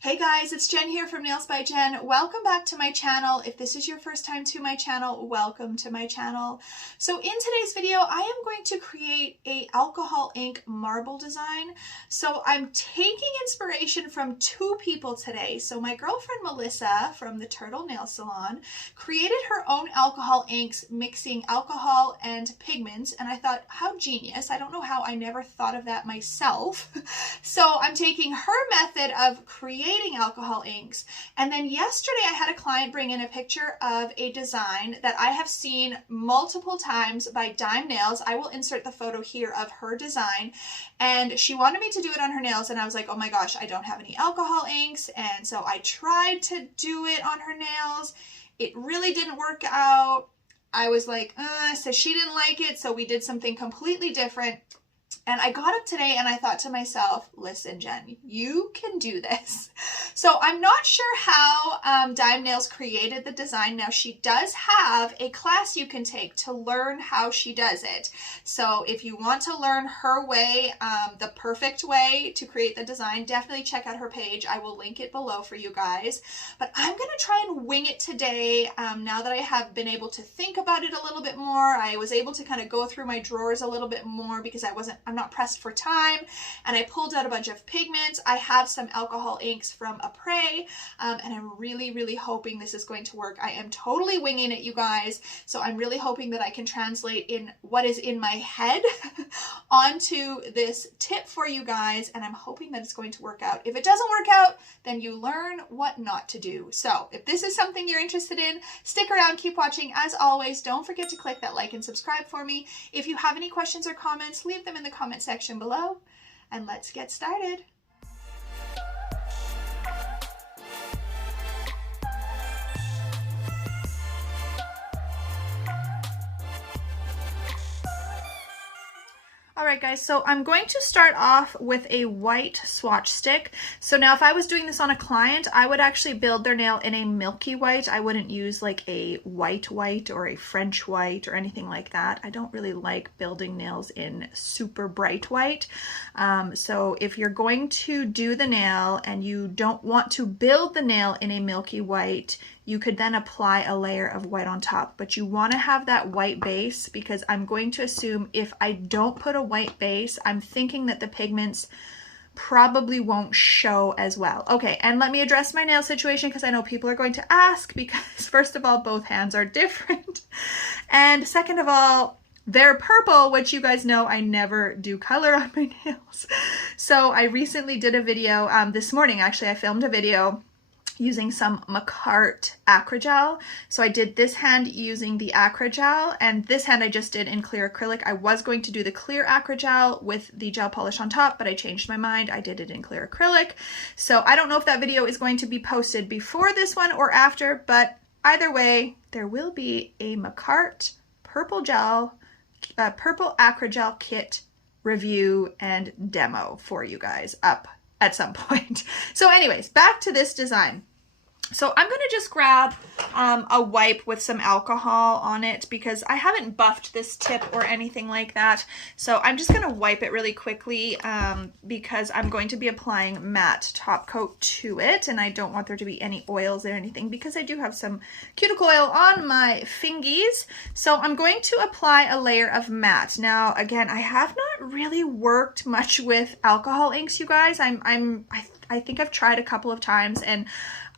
Hey guys, it's Jen here from Nails by Jen. Welcome back to my channel. If this is your first time to my channel, welcome to my channel. So in today's video, I am going to create a alcohol ink marble design. So I'm taking inspiration from two people today. So my girlfriend Melissa from the Turtle Nail Salon created her own alcohol inks mixing alcohol and pigments, and I thought, how genius. I don't know how I never thought of that myself. So I'm taking her method of creating alcohol inks, and then yesterday I had a client bring in a picture of a design that I have seen multiple times by Dime Nails. I will insert the photo here of her design, and she wanted me to do it on her nails, and I was like, oh my gosh, I don't have any alcohol inks. And so I tried to do it on her nails. It really didn't work out. I was like, so she didn't like it, so we did something completely different. And I got up today and I thought to myself, listen, Jen, you can do this. So I'm not sure how Dime Nails created the design. Now she does have a class you can take to learn how she does it. So if you want to learn her way, the perfect way to create the design, definitely check out her page. I will link it below for you guys. But I'm going to try and wing it today. Now that I have been able to think about it a little bit more, I was able to kind of go through my drawers a little bit more because I'm not pressed for time, and I pulled out a bunch of pigments. I have some alcohol inks from APRES, and I'm really hoping this is going to work. I am totally winging it, you guys, so I'm really hoping that I can translate in what is in my head onto this tip for you guys, and I'm hoping that it's going to work out. If it doesn't work out, then you learn what not to do. So if this is something you're interested in, stick around, keep watching. As always, don't forget to click that like and subscribe for me. If you have any questions or comments, leave them in the comment section below, and let's get started. Alright guys, so I'm going to start off with a white swatch stick. So now if I was doing this on a client, I would actually build their nail in a milky white. I wouldn't use like a white or a French white or anything like that. I don't really like building nails in super bright white. So if you're going to do the nail and you don't want to build the nail in a milky white, you could then apply a layer of white on top, but you want to have that white base, because I'm going to assume if I don't put a white base, I'm thinking that the pigments probably won't show as well. Okay, and let me address my nail situation, because I know people are going to ask, because first of all, both hands are different, and second of all, they're purple, which you guys know I never do color on my nails. So I recently did a video, this morning actually, I filmed a video using some McCart Acrygel. So I did this hand using the Acrygel, and this hand I just did in clear acrylic. I was going to do the clear Acrygel with the gel polish on top, but I changed my mind. I did it in clear acrylic. So I don't know if that video is going to be posted before this one or after, but either way, there will be a McCart purple Acrygel kit review and demo for you guys up at some point. So anyways, back to this design. So I'm going to just grab a wipe with some alcohol on it, because I haven't buffed this tip or anything like that. So I'm just going to wipe it really quickly because I'm going to be applying matte top coat to it, and I don't want there to be any oils or anything, because I do have some cuticle oil on my fingies. So I'm going to apply a layer of matte. Now again, I have not really worked much with alcohol inks, you guys. I think I've tried a couple of times and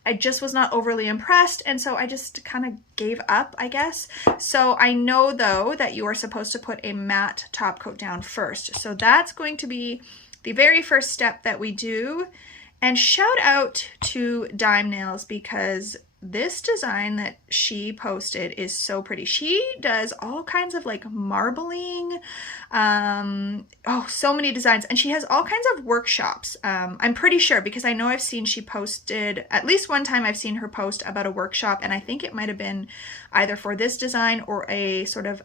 I just was not overly impressed, and so I just kind of gave up, I guess. So I know though that you are supposed to put a matte top coat down first. So that's going to be the very first step that we do. And shout out to Dime Nails, because this design that she posted is so pretty. She does all kinds of like marbling, oh, so many designs, and she has all kinds of workshops. I'm pretty sure, because I know I've seen she posted, at least one time I've seen her post about a workshop, and I think it might have been either for this design or a sort of,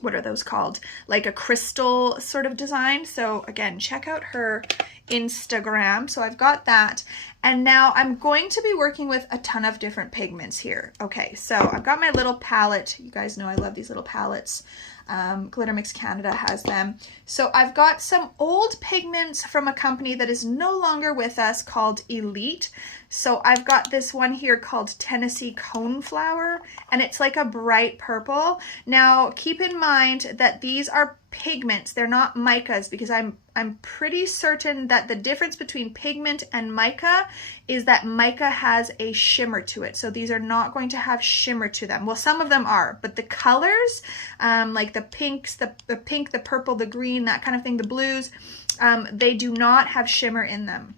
what are those called? Like a crystal sort of design. So again, check out her Instagram. So I've got that. And now I'm going to be working with a ton of different pigments here. Okay, so I've got my little palette. You guys know I love these little palettes. Glitter Mix Canada has them. So I've got some old pigments from a company that is no longer with us called Elite. So I've got this one here called Tennessee Coneflower, and it's like a bright purple. Now keep in mind that these are pigments, they're not micas, because I'm pretty certain that the difference between pigment and mica is that mica has a shimmer to it. So these are not going to have shimmer to them. Well, some of them are, but the colors, like the pinks, the pink, the purple, the green, that kind of thing, the blues, they do not have shimmer in them.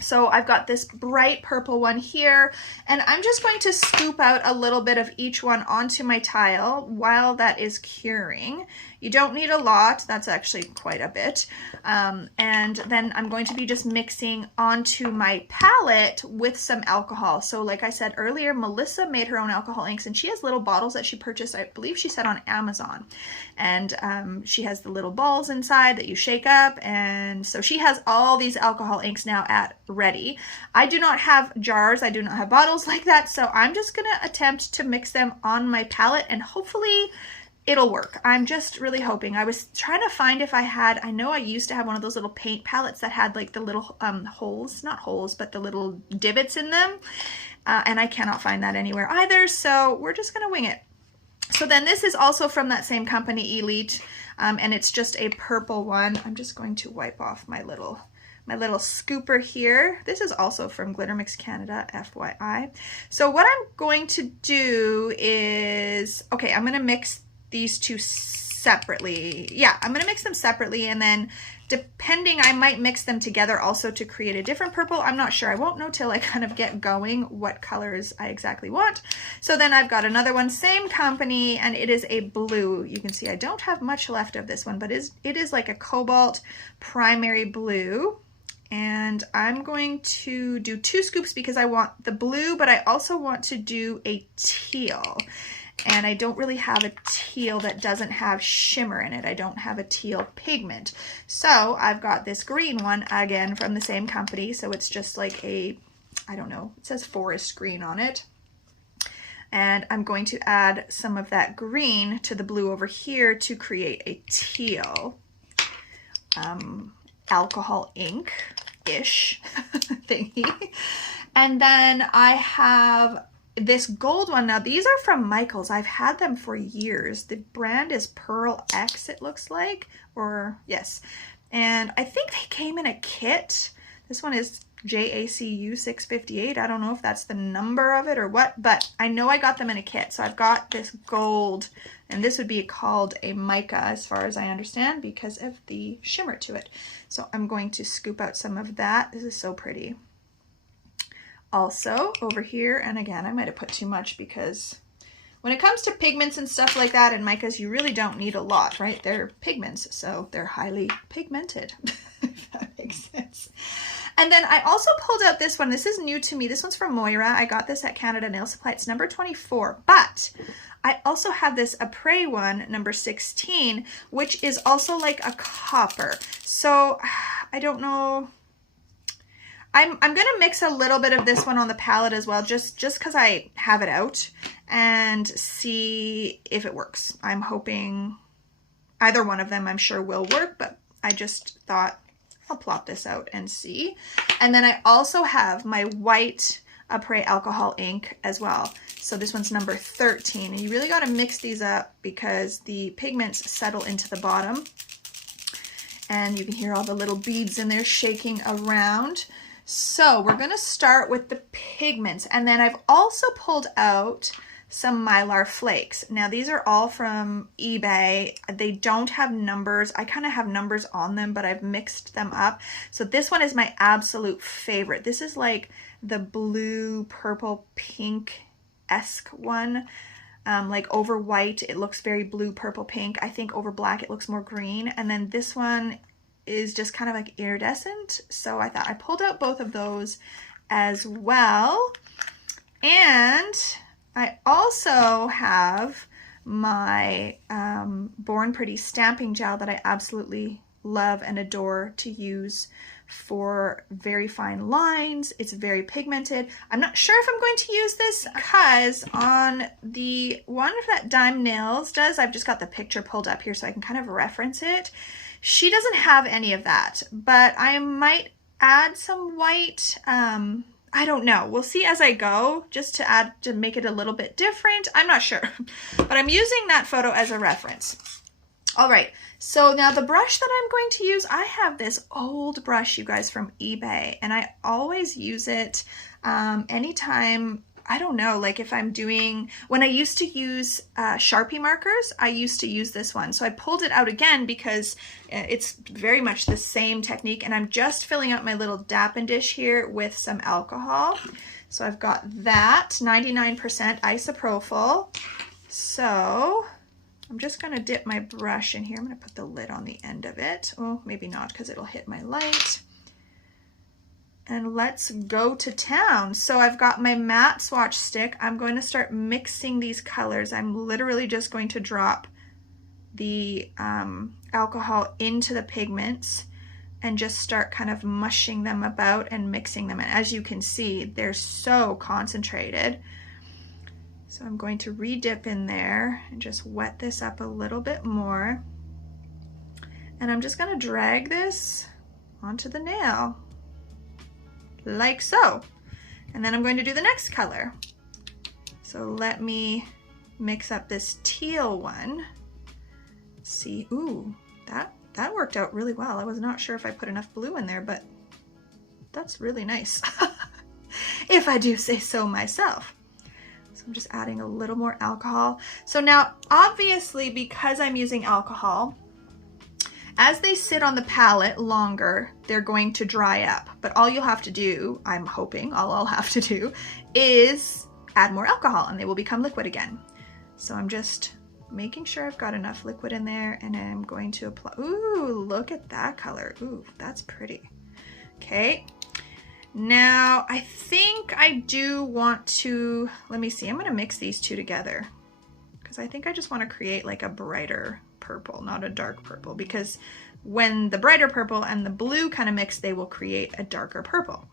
So I've got this bright purple one here, and I'm just going to scoop out a little bit of each one onto my tile while that is curing. You don't need a lot, that's actually quite a bit. And then I'm going to be just mixing onto my palette with some alcohol. So like I said earlier, Melissa made her own alcohol inks, and she has little bottles that she purchased, I believe she said on Amazon. And she has the little balls inside that you shake up, and so she has all these alcohol inks now at ready. I do not have jars, I do not have bottles like that, so I'm just gonna attempt to mix them on my palette, and hopefully it'll work. I'm just really hoping. I was trying to find if I had, I know I used to have one of those little paint palettes that had like the little holes, not holes, but the little divots in them, and I cannot find that anywhere either, so we're just gonna wing it. So then this is also from that same company, Elite, and it's just a purple one. I'm just going to wipe off my little scooper here. This is also from Glitter Mix Canada, FYI. So what I'm going to do is, okay, I'm going to mix these two separately. Yeah, I'm going to mix them separately, and then depending, I might mix them together also to create a different purple. I'm not sure. I won't know till I kind of get going what colors I exactly want. So then I've got another one, same company, and it is a blue. You can see I don't have much left of this one, but it is like a cobalt primary blue. And I'm going to do 2 scoops because I want the blue, but I also want to do a teal. And I don't really have a teal that doesn't have shimmer in it. I don't have a teal pigment. So I've got this green one, again, from the same company. So it's just like a, I don't know, it says forest green on it. And I'm going to add some of that green to the blue over here to create a teal alcohol ink-ish thingy. And then I have this gold one. Now these are from Michaels. I've had them for years. The brand is Pearl X, it looks like, or yes. And I think they came in a kit. This one is JACU 658. I don't know if that's the number of it or what, but I know I got them in a kit. So I've got this gold, and this would be called a mica as far as I understand because of the shimmer to it. So I'm going to scoop out some of that. This is so pretty. Also over here, and again, I might have put too much because when it comes to pigments and stuff like that and micas, you really don't need a lot, right? They're pigments, so they're highly pigmented, if that makes sense. And then I also pulled out this one. This is new to me. This one's from MOYRA. I got this at Canada Nail Supply. It's number 24, but I also have this APRES one, number 16, which is also like a copper. So I don't know. I'm going to mix a little bit of this one on the palette as well, just because I have it out, and see if it works. I'm hoping either one of them I'm sure will work, but I just thought I'll plop this out and see. And then I also have my white APRES alcohol ink as well. So this one's number 13, and you really got to mix these up because the pigments settle into the bottom. And you can hear all the little beads in there shaking around. So we're going to start with the pigments, and then I've also pulled out some Mylar flakes. Now these are all from eBay. They don't have numbers. I kind of have numbers on them, but I've mixed them up. So this one is my absolute favorite. This is like the blue, purple, pink-esque one. Like over white, it looks very blue, purple, pink. I think over black, it looks more green. And then this one is just kind of like iridescent. So I thought I pulled out both of those as well. And I also have my Born Pretty stamping gel that I absolutely love and adore to use for very fine lines. It's very pigmented. I'm not sure if I'm going to use this because on the one that Dime Nails does, I've just got the picture pulled up here so I can kind of reference it. She doesn't have any of that, but I might add some white. I don't know. We'll see as I go, just to make it a little bit different. I'm not sure, but I'm using that photo as a reference. All right, so now the brush that I'm going to use, I have this old brush, you guys, from eBay, and I always use it anytime, I don't know, like if I'm doing, when I used to use Sharpie markers, I used to use this one. So I pulled it out again because it's very much the same technique, and I'm just filling out my little dappen dish here with some alcohol. So I've got that, 99% isopropyl. So I'm just going to dip my brush in here. I'm going to put the lid on the end of it. Oh, maybe not because it'll hit my light. And let's go to town. So I've got my matte swatch stick. I'm going to start mixing these colors. I'm literally just going to drop the alcohol into the pigments and just start kind of mushing them about and mixing them. And as you can see, they're so concentrated. So I'm going to re-dip in there and just wet this up a little bit more. And I'm just going to drag this onto the nail, like so. And then I'm going to do the next color. So let me mix up this teal one. See, ooh, that worked out really well. I was not sure if I put enough blue in there, but that's really nice, if I do say so myself. So I'm just adding a little more alcohol. So now, obviously, because I'm using alcohol, as they sit on the palette longer, they're going to dry up. But all you'll have to do, I'm hoping, all I'll have to do is add more alcohol and they will become liquid again. So I'm just making sure I've got enough liquid in there, and I'm going to apply. Ooh, look at that color. Ooh, that's pretty. Okay. Now, I think I do want to, let me see, I'm going to mix these two together because I think I just want to create like a brighter purple, not a dark purple, because when the brighter purple and the blue kind of mix, they will create a darker purple.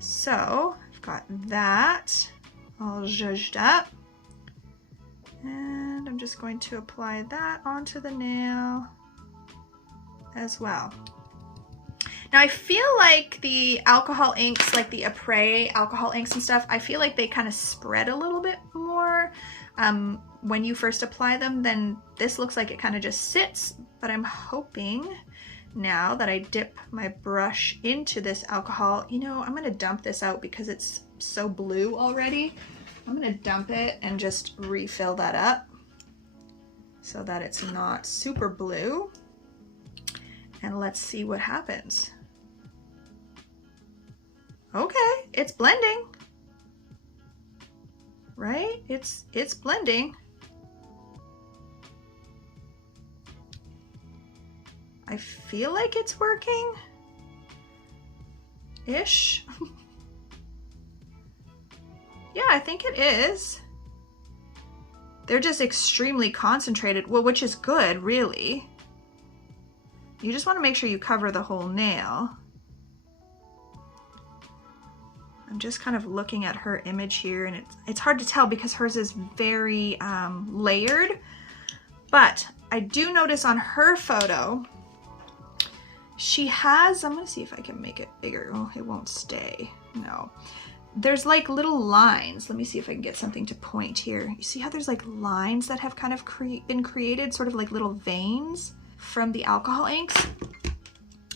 So I've got that all zhuzhed up, and I'm just going to apply that onto the nail as well. Now I feel like the alcohol inks, like the APRES alcohol inks and stuff, I feel like they kind of spread a little bit more when you first apply them. Then this looks like it kind of just sits, but I'm hoping now that I dip my brush into this alcohol, you know, I'm gonna dump this out because it's so blue already. I'm gonna dump it and just refill that up so that it's not super blue. And let's see what happens. Okay, it's blending, right? It's blending. I feel like it's working ish. Yeah, I think it is. They're just extremely concentrated, well, which is good, really. You just want to make sure you cover the whole nail. I'm just kind of looking at her image here, and it's hard to tell because hers is very layered, but I do notice on her photo, she has, I'm gonna see if I can make it bigger. Oh, it won't stay, no. There's like little lines. Let me see if I can get something to point here. You see how there's like lines that have kind of been created, sort of like little veins from the alcohol inks?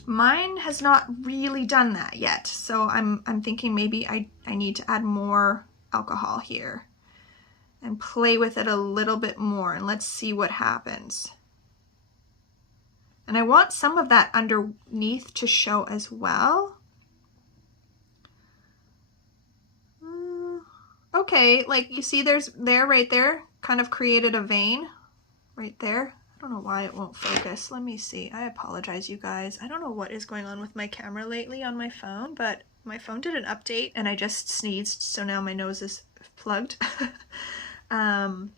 Mine has not really done that yet, so I'm thinking maybe I need to add more alcohol here and play with it a little bit more, and let's see what happens. And I want some of that underneath to show as well. Okay, like you see right there, kind of created a vein right there. I don't know why it won't focus. Let me see. I apologize, you guys. I don't know what is going on with my camera lately on my phone, but my phone did an update and I just sneezed, so now my nose is plugged. But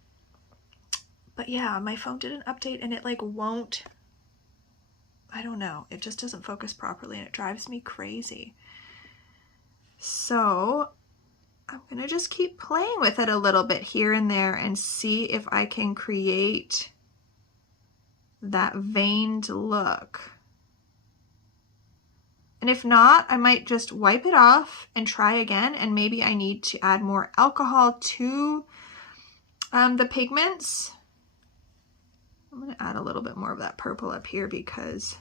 yeah, my phone did an update and it like won't I don't know, it just doesn't focus properly and it drives me crazy. So I'm gonna just keep playing with it a little bit here and there and see if I can create that veined look. And if not, I might just wipe it off and try again, and maybe I need to add more alcohol to the pigments. I'm gonna add a little bit more of that purple up here because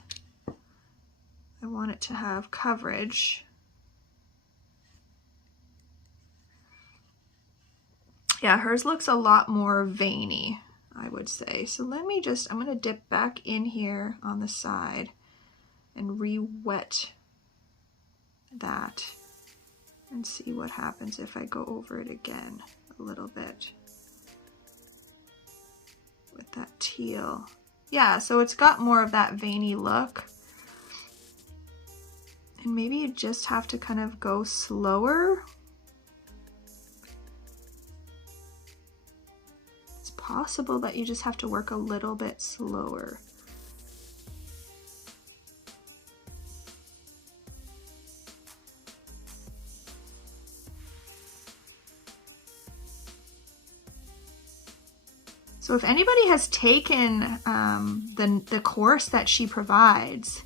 I want it to have coverage. Yeah, hers looks a lot more veiny, I would say. So let me just, I'm gonna dip back in here on the side and re-wet that and see what happens if I go over it again a little bit with that teal. Yeah, so it's got more of that veiny look. And maybe you just have to kind of go slower. It's possible that you just have to work a little bit slower. So if anybody has taken the course that she provides,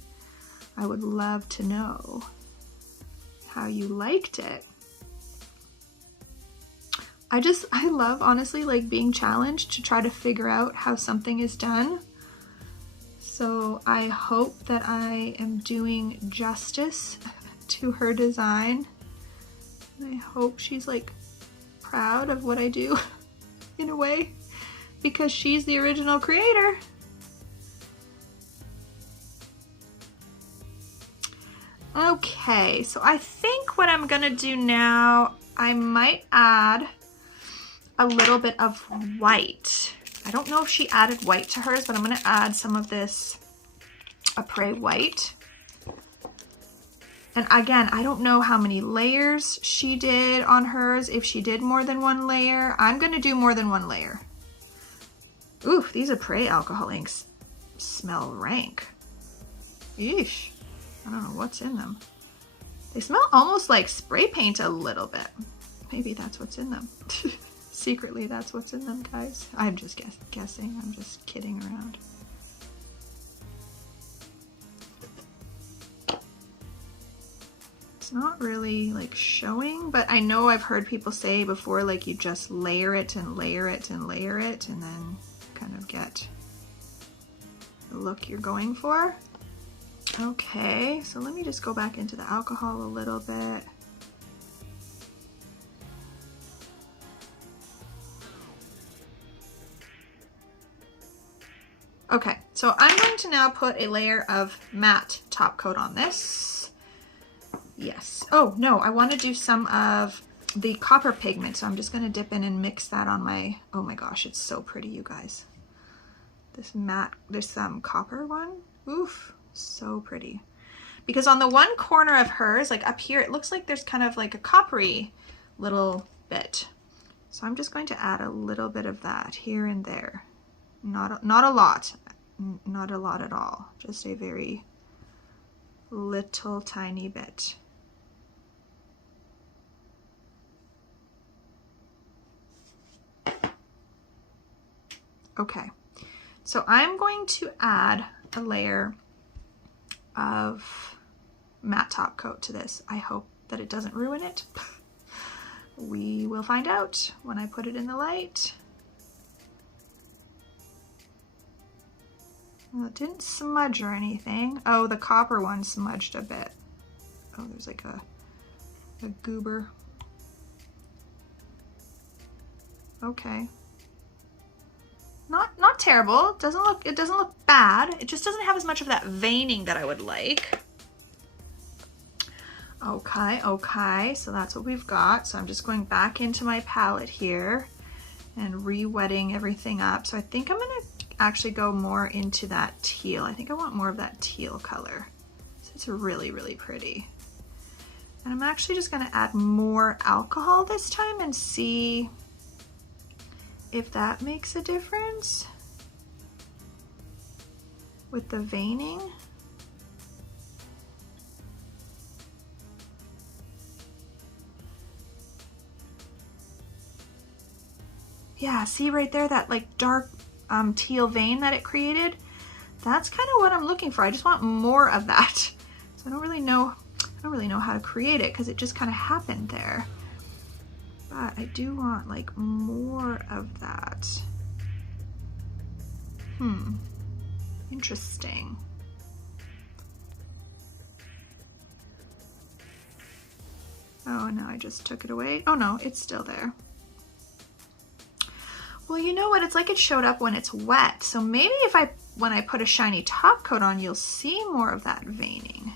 I would love to know how you liked it. I love, honestly, like being challenged to try to figure out how something is done. So I hope that I am doing justice to her design. I hope she's like proud of what I do in a way, because she's the original creator. Okay, so I think what I'm gonna do now, I might add a little bit of white. I don't know if she added white to hers, but I'm gonna add some of this APRES white. And again, I don't know how many layers she did on hers, if she did more than one layer. I'm gonna do more than one layer. Ooh, these APRES alcohol inks smell rank. Eesh, I don't know what's in them. They smell almost like spray paint a little bit. Maybe that's what's in them. Secretly, that's what's in them, guys. I'm just guessing, I'm just kidding around. It's not really like showing, but I know I've heard people say before, like you just layer it and layer it and layer it and then kind of get the look you're going for. Okay, so let me just go back into the alcohol a little bit. Okay, so I'm going to now put a layer of matte top coat on this. Yes. Oh, no, I want to do some of the copper pigment, so I'm just going to dip in and mix that on my, oh my gosh, it's so pretty, you guys. This matte, this copper one, oof, so pretty. Because on the one corner of hers, like up here, it looks like there's kind of like a coppery little bit. So I'm just going to add a little bit of that here and there. Not a lot at all, just a very little tiny bit. Okay, so I'm going to add a layer of matte top coat to this. I hope that it doesn't ruin it. We will find out when I put it in the light. Well, it didn't smudge or anything. Oh, the copper one smudged a bit. Oh, there's like a goober. Okay. Not terrible. It doesn't look bad. It just doesn't have as much of that veining that I would like. Okay, so that's what we've got. So I'm just going back into my palette here and re-wetting everything up. So I think I'm gonna actually go more into that teal. I think I want more of that teal color. So it's really, really pretty. And I'm actually just gonna add more alcohol this time and see if that makes a difference with the veining. Yeah, see right there, that like dark teal vein that it created? That's kind of what I'm looking for. I just want more of that. So I don't really know how to create it because it just kind of happened there. But I do want like more of that. Interesting. Oh, no, I just took it away. Oh no, it's still there. Well, you know what? It's like it showed up when it's wet. So maybe when I put a shiny top coat on, you'll see more of that veining.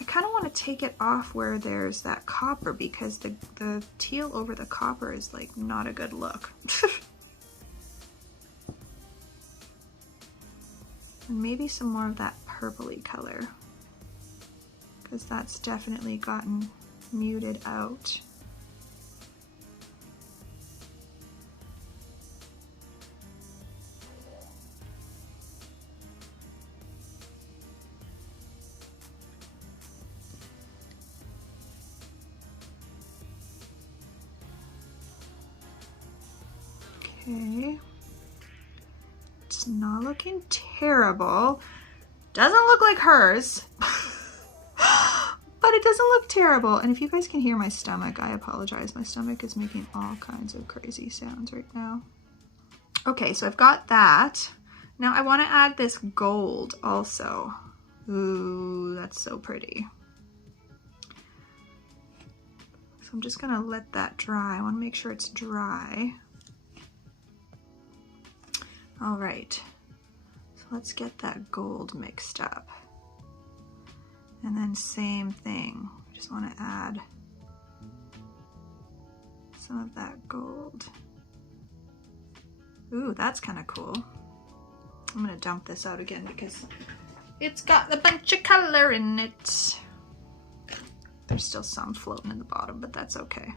I kind of want to take it off where there's that copper because the teal over the copper is like not a good look. And maybe some more of that purpley color because that's definitely gotten muted out. Okay, it's not looking terrible. Doesn't look like hers, but it doesn't look terrible. And if you guys can hear my stomach, I apologize. My stomach is making all kinds of crazy sounds right now. Okay, so I've got that. Now I want to add this gold also. Ooh, that's so pretty. So I'm just gonna let that dry. I want to make sure it's dry. All right, so let's get that gold mixed up. And then same thing, I just want to add some of that gold. Ooh, that's kind of cool. I'm gonna dump this out again because it's got a bunch of color in it. There's still some floating in the bottom, but that's okay.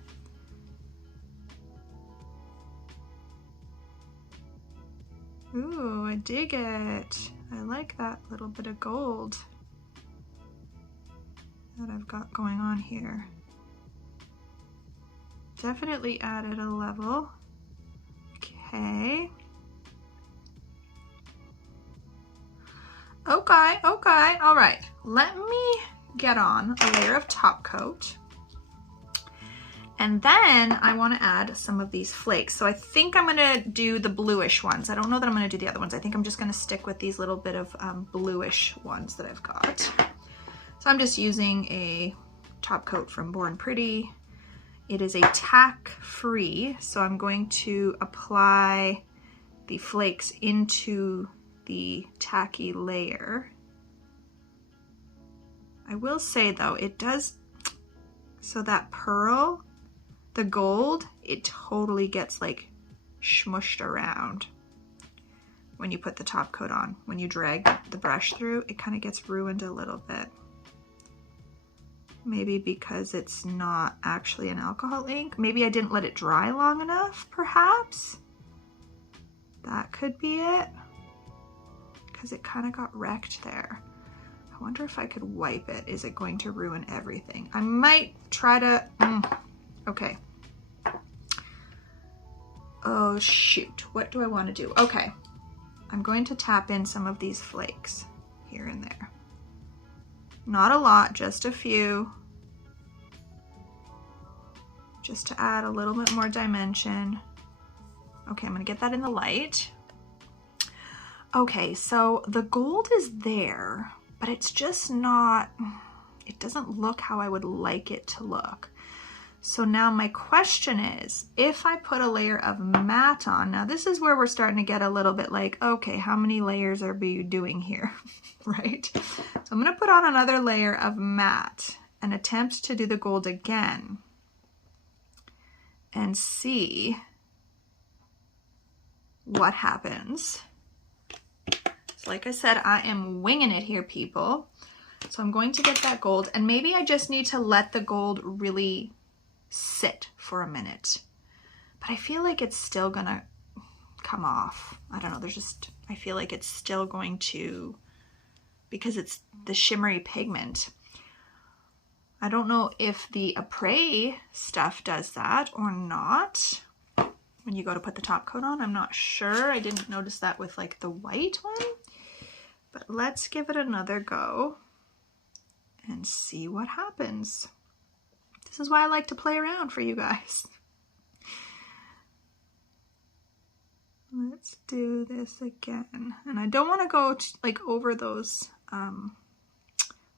Ooh, I dig it. I like that little bit of gold that I've got going on here. Definitely added a level. Okay. Okay, all right. Let me get on a layer of top coat. And then I want to add some of these flakes. So I think I'm going to do the bluish ones. I don't know that I'm going to do the other ones. I think I'm just going to stick with these little bit of bluish ones that I've got. So I'm just using a top coat from Born Pretty. It is a tack free, so I'm going to apply the flakes into the tacky layer. I will say though, it does, so that pearl, the gold, it totally gets like smushed around when you put the top coat on. When you drag the brush through, it kind of gets ruined a little bit. Maybe because it's not actually an alcohol ink. Maybe I didn't let it dry long enough, perhaps. That could be it. Because it kind of got wrecked there. I wonder if I could wipe it. Is it going to ruin everything? I might try to, okay. Oh shoot, what do I want to do? Okay, I'm going to tap in some of these flakes here and there. Not a lot, just a few. Just to add a little bit more dimension. Okay, I'm gonna get that in the light. Okay, so the gold is there, but it's just not, it doesn't look how I would like it to look. So now my question is, if I put a layer of matte on, now this is where we're starting to get a little bit like, okay, how many layers are you doing here, right? So I'm gonna put on another layer of matte and attempt to do the gold again and see what happens. So like I said, I am winging it here, people. So I'm going to get that gold, and maybe I just need to let the gold really sit for a minute. But I feel like it's still gonna come off. I don't know, there's just, I feel like it's still going to, because it's the shimmery pigment. I don't know if the APRES stuff does that or not. when you go to put the top coat on. I'm not sure. I didn't notice that with like the white one. But let's give it another go and see what happens. This is why I like to play around for you guys. Let's do this again. And I don't want to go like over those,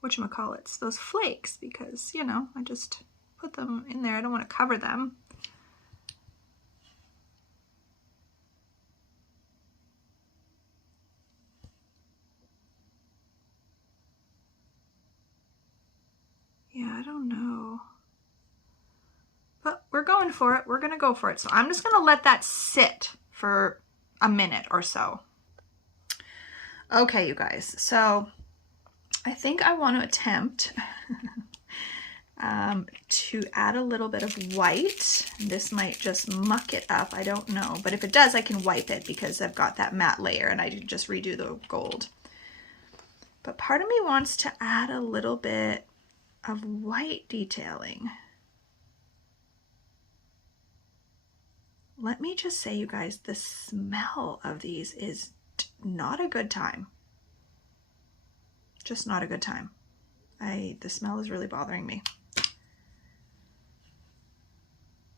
whatchamacallits, those flakes, because, you know, I just put them in there. I don't want to cover them. Yeah, I don't know. But we're going for it. We're going to go for it. So I'm just going to let that sit for a minute or so. Okay, you guys. So I think I want to attempt to add a little bit of white. This might just muck it up. I don't know. But if it does, I can wipe it because I've got that matte layer and I can just redo the gold. But part of me wants to add a little bit of white detailing. Let me just say, you guys, the smell of these is not a good time. Just not a good time. The smell is really bothering me.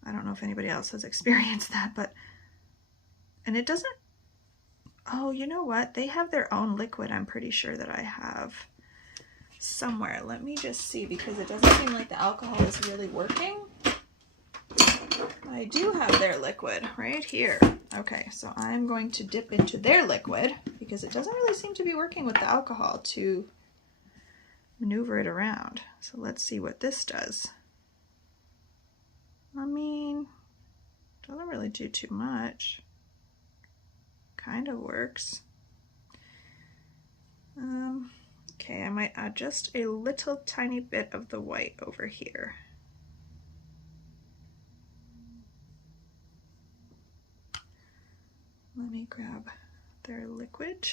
I don't know if anybody else has experienced that, but, and it doesn't, oh, you know what? They have their own liquid, I'm pretty sure that I have somewhere. Let me just see, because it doesn't seem like the alcohol is really working. I do have their liquid right here. Okay, so I'm going to dip into their liquid because it doesn't really seem to be working with the alcohol to maneuver it around. So let's see what this does. I mean, doesn't really do too much. Kind of works. Okay, I might add just a little tiny bit of the white over here. Let me grab their liquid.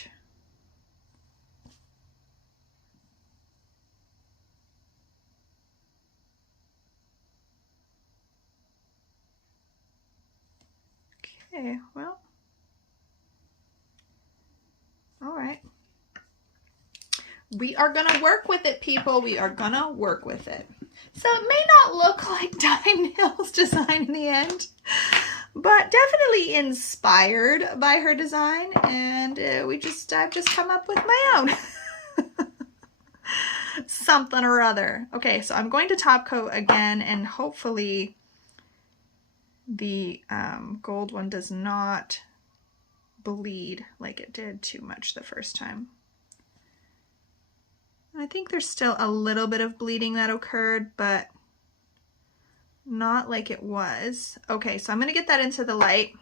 Okay, well, all right. We are gonna work with it, people. We are gonna work with it. So it may not look like Di Nail's design in the end, but definitely inspired by her design, and I've just come up with my own something or other. Okay, so I'm going to top coat again, and hopefully the gold one does not bleed like it did too much the first time. I think there's still a little bit of bleeding that occurred, but not like it was. Okay, so I'm gonna get that into the light.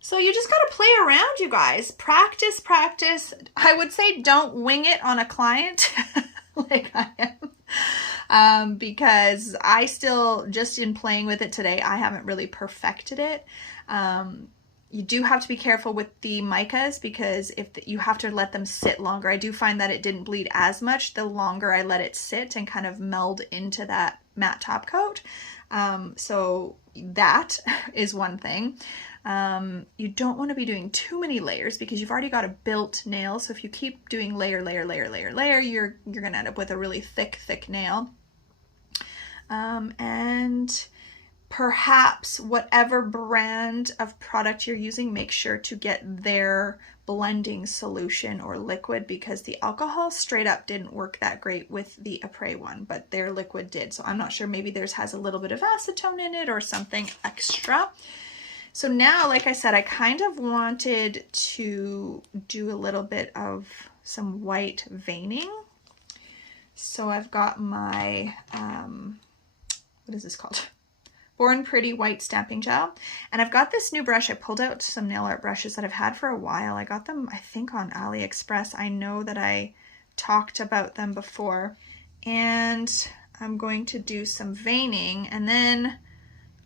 So you just gotta play around, you guys. Practice, practice. I would say don't wing it on a client like I am, because I still, just in playing with it today, I haven't really perfected it. You do have to be careful with the micas because you have to let them sit longer. I do find that it didn't bleed as much the longer I let it sit and kind of meld into that matte top coat. So that is one thing. You don't want to be doing too many layers because you've already got a built nail. So if you keep doing layer, layer, layer, layer, layer, you're going to end up with a really thick nail. And perhaps whatever brand of product you're using, make sure to get their blending solution or liquid, because the alcohol straight up didn't work that great with the APRES one, but their liquid did. So I'm not sure, maybe theirs has a little bit of acetone in it or something extra. So now, like I said, I kind of wanted to do a little bit of some white veining. So I've got my, what is this called? Born Pretty white stamping gel, and I've got this new brush. I pulled out some nail art brushes that I've had for a while. I got them, I think, on AliExpress. I know that I talked about them before, and I'm going to do some veining, and then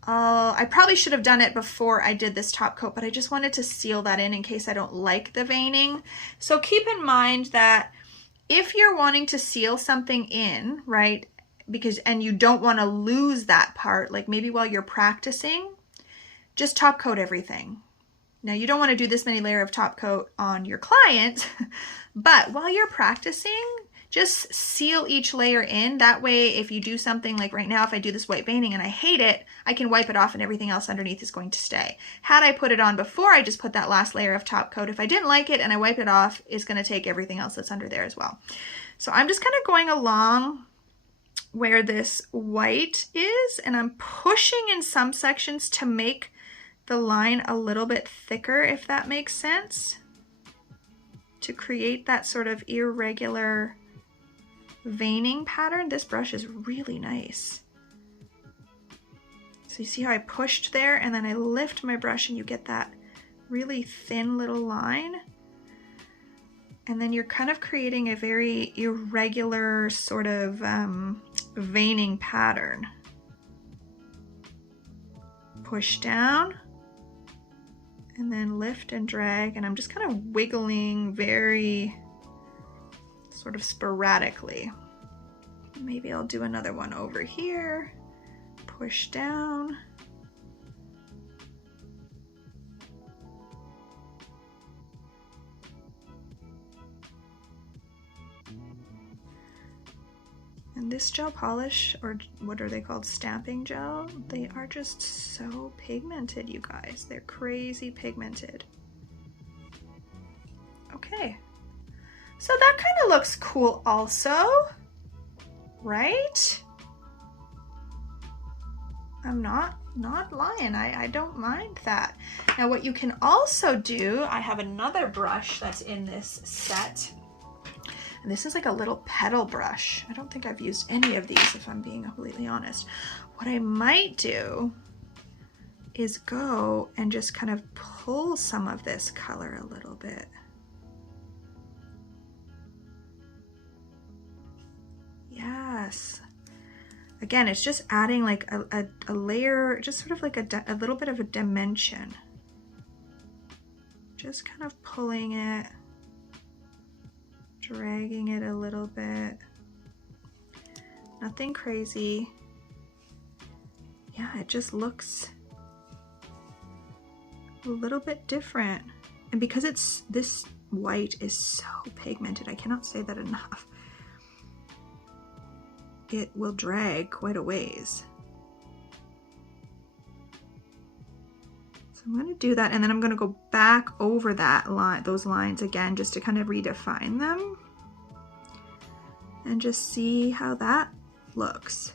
I probably should have done it before I did this top coat, but I just wanted to seal that in case I don't like the veining. So keep in mind that if you're wanting to seal something in, right, and you don't want to lose that part, like maybe while you're practicing, just top coat everything. Now you don't want to do this many layers of top coat on your client, but while you're practicing, just seal each layer in. That way, if you do something like right now, if I do this white veining and I hate it, I can wipe it off and everything else underneath is going to stay. Had I put it on before I just put that last layer of top coat, if I didn't like it and I wipe it off, it's going to take everything else that's under there as well. So I'm just kind of going along where this white is, and I'm pushing in some sections to make the line a little bit thicker, if that makes sense, to create that sort of irregular veining pattern. This brush is really nice. So you see how I pushed there and then I lift my brush and you get that really thin little line. And then you're kind of creating a very irregular sort of veining pattern. Push down and then lift and drag, and I'm just kind of wiggling very sort of sporadically. Maybe I'll do another one over here, push down. And this gel polish, or what are they called, stamping gel, they are just so pigmented, you guys. They're crazy pigmented. Okay, so that kind of looks cool also, right? I'm not lying, I don't mind that. Now what you can also do, I have another brush that's in this set. And this is like a little petal brush. I don't think I've used any of these, if I'm being completely honest. What I might do is go and just kind of pull some of this color a little bit. Yes. Again, it's just adding like a layer, just sort of like a little bit of a dimension. Just kind of pulling it, dragging it a little bit. Nothing crazy. Yeah, it just looks a little bit different. And because this white is so pigmented, I cannot say that enough. It will drag quite a ways. So I'm going to do that, and then I'm going to go back over that line, those lines again, just to kind of redefine them and just see how that looks.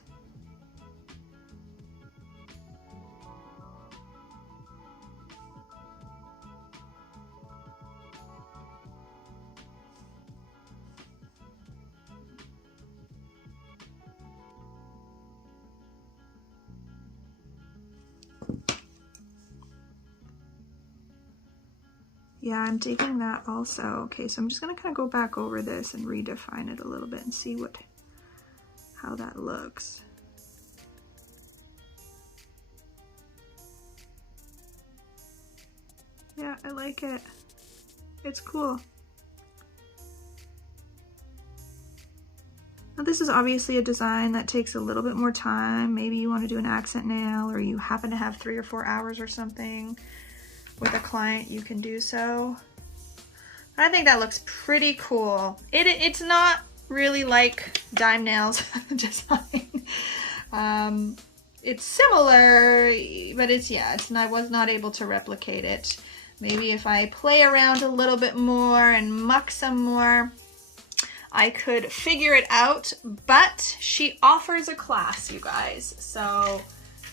Yeah, I'm digging that also. Okay, so I'm just gonna kind of go back over this and redefine it a little bit and see how that looks. Yeah, I like it. It's cool. Now this is obviously a design that takes a little bit more time. Maybe you want to do an accent nail, or you happen to have 3 or 4 hours or something with a client, you can do so. I think that looks pretty cool. It's not really like dime nails design. It's similar, but I was not able to replicate it. Maybe if I play around a little bit more and muck some more, I could figure it out. But she offers a class, you guys, so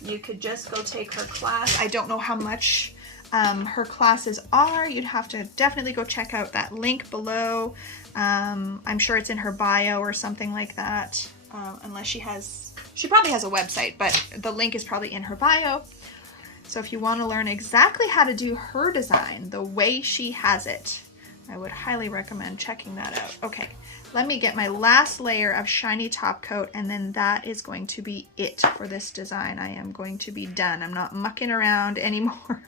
you could just go take her class. I don't know how much her classes are. You'd have to definitely go check out that link below. I'm sure it's in her bio or something like that, unless she probably has a website, but the link is probably in her bio. So if you want to learn exactly how to do her design the way she has it, I would highly recommend checking that out. Okay, let me get my last layer of shiny top coat, and then that is going to be it for this design. I am going to be done. I'm not mucking around anymore.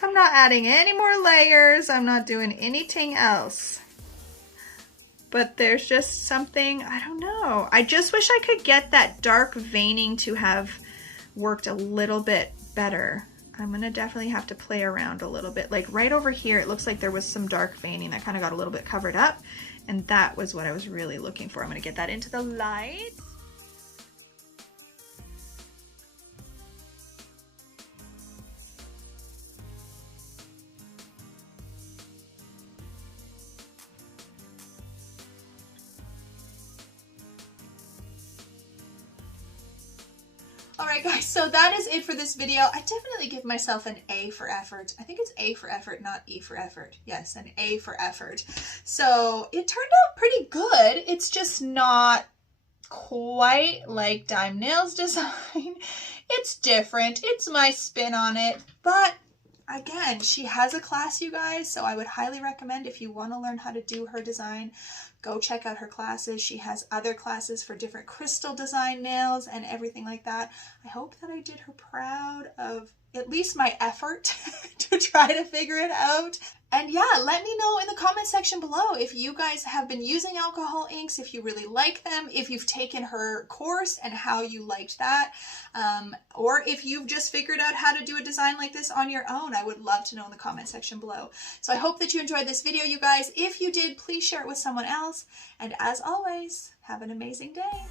I'm not adding any more layers. I'm not doing anything else. but there's just something, I don't know. I just wish I could get that dark veining to have worked a little bit better. I'm gonna definitely have to play around a little bit. Like right over here, it looks like there was some dark veining that kind of got a little bit covered up, and that was what I was really looking for. I'm gonna get that into the light. Alright guys, so that is it for this video. I definitely give myself an A for effort. I think it's A for effort, not E for effort. Yes, an A for effort. So it turned out pretty good. It's just not quite like Dime Nails design. It's different. It's my spin on it. But again, she has a class, you guys, so I would highly recommend if you want to learn how to do her design, go check out her classes. She has other classes for different crystal design nails and everything like that. I hope that I did her proud of at least my effort to try to figure it out. And yeah, let me know in the comment section below if you guys have been using alcohol inks, if you really like them, if you've taken her course and how you liked that, or if you've just figured out how to do a design like this on your own. I would love to know in the comment section below. So I hope that you enjoyed this video, you guys. If you did, please share it with someone else. And as always, have an amazing day.